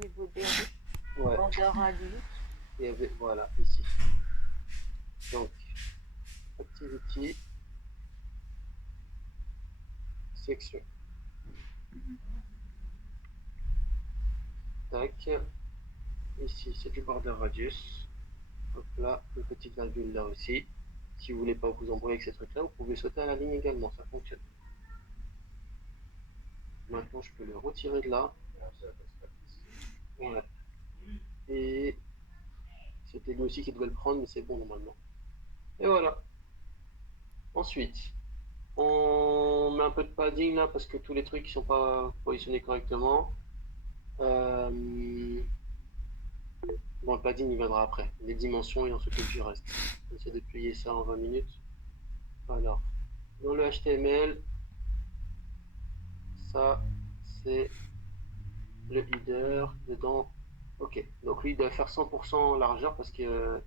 Niveau des Ouais. border radius. Il y avait, voilà, ici. Donc, activity, section. Tac. Ici, c'est du border radius. Hop là, une petite virgule là aussi. Si vous voulez pas vous embrouiller avec ces trucs-là, vous pouvez sauter à la ligne également, ça fonctionne. Maintenant, je peux le retirer de là. Voilà. Et c'était lui aussi qui devait le prendre, mais c'est bon normalement. Et voilà. Ensuite, on met un peu de padding là parce que tous les trucs ne sont pas positionnés correctement. Bon, le padding il viendra après. Les dimensions et on s'occupe du reste. On essaie de plier ça en 20 minutes. Alors, dans le HTML, ça c'est le header dedans. Ok, donc lui il doit faire 100% largeur parce que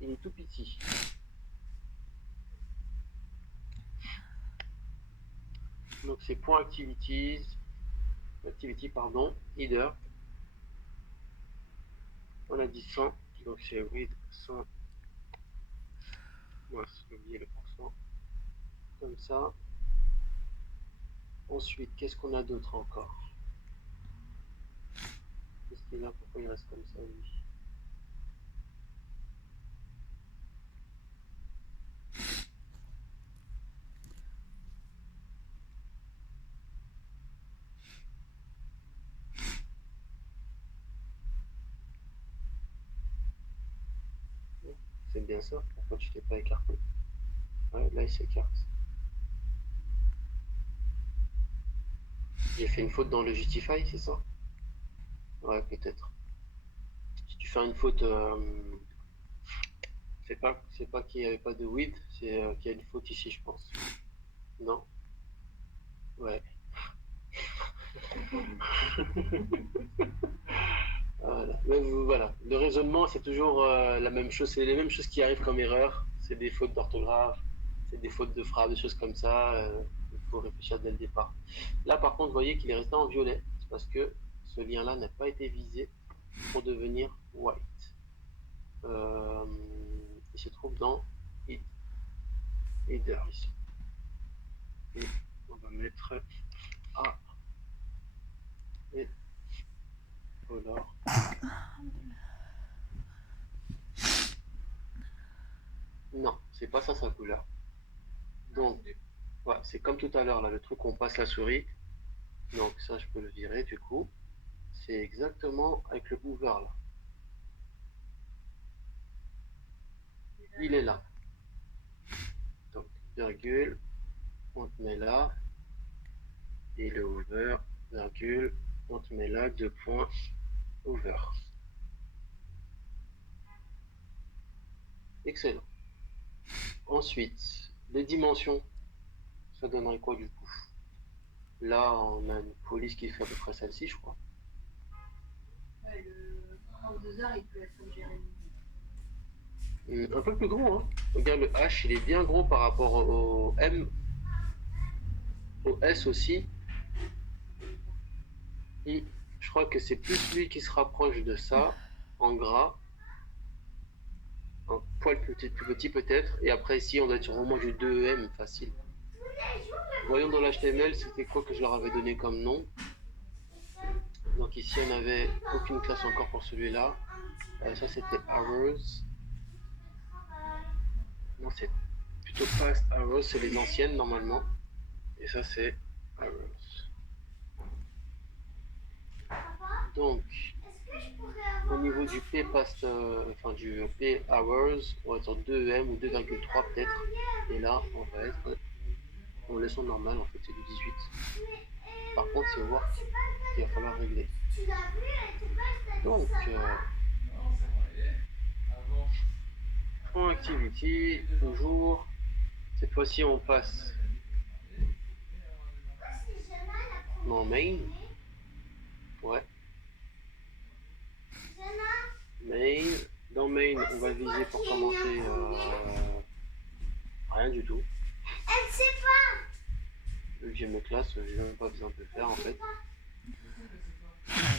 il est tout petit. Donc c'est point activities, activity pardon, header. On a dit 100, donc c'est width 100. Moi, j'ai oublié le pourcent. Comme ça. Ensuite, qu'est-ce qu'on a d'autre encore? Qu'est-ce qu'il a? Pourquoi il reste comme ça, lui? C'est bien ça. Pourquoi tu t'es pas écarté? Ouais, là, il s'écarte. J'ai fait une faute dans le Justify, c'est ça? Ouais, peut-être. Si tu fais une faute, c'est pas qu'il n'y avait pas de width, c'est qu'il y a une faute ici, je pense. Non? Ouais. Voilà. Mais voilà. Le raisonnement, c'est toujours la même chose. C'est les mêmes choses qui arrivent comme erreur. C'est des fautes d'orthographe, c'est des fautes de frappe, des choses comme ça. Il faut réfléchir dès le départ. Là, par contre, vous voyez qu'il est resté en violet. C'est parce que ce lien-là n'a pas été visé pour devenir white. Il se trouve dans header ici. Et on va mettre A et color. Non, c'est pas ça sa couleur. Donc, ouais, c'est comme tout à l'heure, là, le truc où on passe la souris. Donc ça, je peux le virer du coup. C'est exactement avec le hoover là. Il est là. Donc, virgule, on te met là. Et le hoover, virgule, on te met là, deux points, hoover. Excellent. Ensuite, les dimensions, ça donnerait quoi du coup? Là, on a une police qui fait à peu près celle-ci, je crois. Ouais, le 32 heures, il peut être comme Jérémy. Un peu plus gros, hein. Regarde, le H, il est bien gros par rapport au M, au S aussi. Je crois que c'est plus lui qui se rapproche de ça, en gras. Un poil plus petit peut-être. Et après ici, on doit être sur vraiment du 2M facile. Voyons dans l'HTML, c'était quoi que je leur avais donné comme nom. Donc ici, on n'avait aucune classe encore pour celui-là. Ça, c'était Arrows. Non, c'est plutôt Past Arrows, c'est les anciennes normalement. Et ça, c'est Arrows. Donc, au niveau du P past, enfin du P hours, on va être sur 2M ou 2,3 peut-être. Et là, on va être en leçon normale, en fait, c'est du 18. Par contre, c'est work qu'il va falloir régler. Donc, point activity, toujours. Cette fois-ci, on passe dans main. Ouais. Main. Dans main, on va viser pour commencer rien du tout. Elle sait pas. Vu que j'ai mes classes, j'ai même pas besoin de le faire en fait.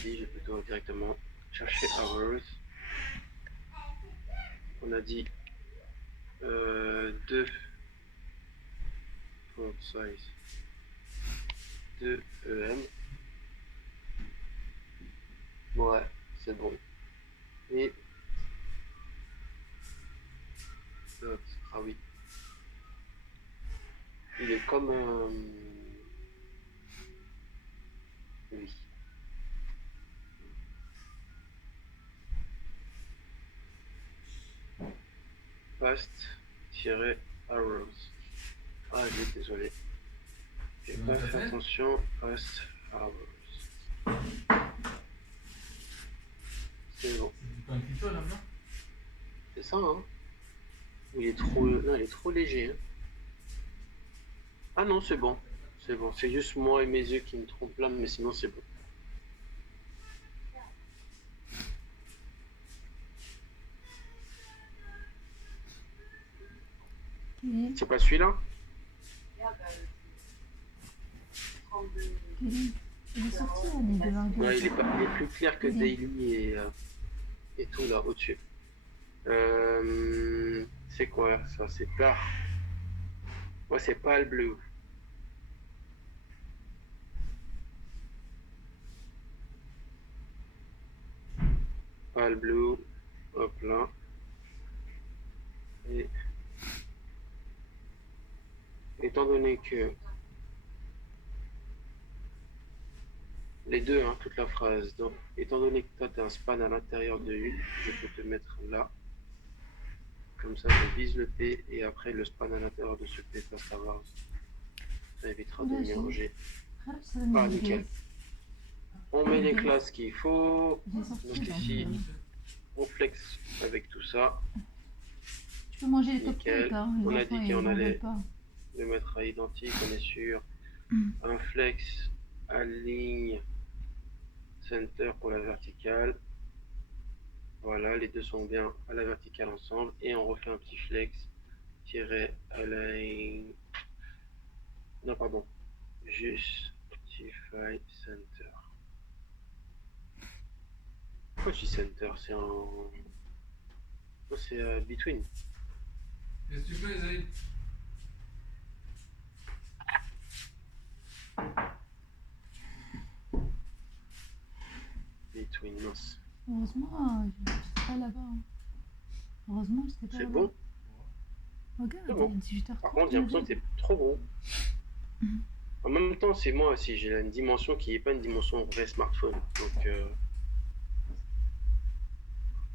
ici, je vais plutôt directement chercher hours. On a dit 2 font size 2 EM. Ouais, c'est bon. Et ah oui. Il est comme oui. Past-arrows. Ah, désolé. J'ai pas fait attention. Past-arrows. C'est bon. C'est ça, hein. Il est trop, non, il est trop léger. Hein. Ah non, c'est bon. C'est bon. C'est juste moi et mes yeux qui me trompent là, mais sinon c'est bon. C'est pas celui-là? Il est sorti, là, les deux. Ouais, il est plus clair que Daily et tout là au-dessus. C'est quoi ça? C'est tard. Ouais, c'est pas le bleu. Pas le bleu. Hop là. Et étant donné que les deux, hein, toute la phrase. Donc, étant donné que toi, tu as un span à l'intérieur de une, je peux te mettre là. Comme ça, je vise le P et après le span à l'intérieur de ce P passe à voir. Ça évitera de mélanger. Ah, nickel. On met les classes qu'il faut. Donc ici, on flex avec tout ça. Tu peux manger les top Nickel. hein. On a dit qu'on allait le mettre à identique. On est sur un flex à ligne center pour la verticale. Voilà, les deux sont bien à la verticale ensemble. Et on refait un petit flex tiré à la... Non, pardon. Justify center. Pourquoi je dis center? C'est un... Oh, c'est between. Qu'est-ce que tu fais, Zaïd? Between, mince. Heureusement, j'étais pas là-bas. Hein. Heureusement, j'étais pas C'est là-bas. bon? Regarde, C'est bon. 18h30. Par contre, j'ai l'impression que c'est trop gros. En même temps, c'est moi aussi. J'ai une dimension qui n'est pas une dimension vrai smartphone. Donc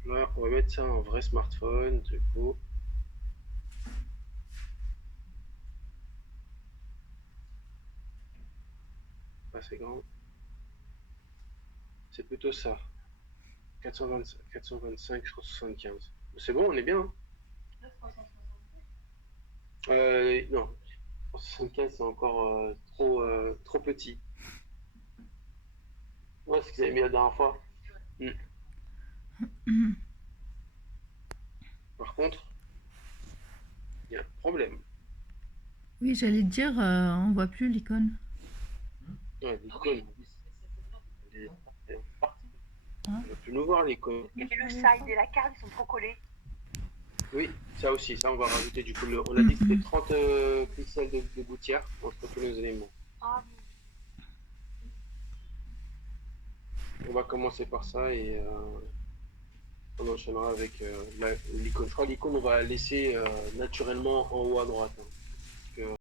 là, on va mettre ça en vrai smartphone. Du coup. Pas assez grand. C'est plutôt ça. 425 sur 75. C'est bon, on est bien. Hein. Non. 75, c'est encore trop petit. Ouais, c'est ce que vous avez mis la dernière fois. Par contre, il y a un problème. Oui, j'allais te dire, on voit plus l'icône. Ouais, l'icône. Elle est partie. Hein? On va plus nous voir l'icône. Et le side et la carte, ils sont trop collés. Oui, ça aussi, ça on va rajouter du coup. On a dit que c'était 30 pixels de gouttière entre tous les éléments. Ah, On va commencer par ça et on enchaînera avec l'icône. Je crois que l'icône on va la laisser naturellement en haut à droite. Hein.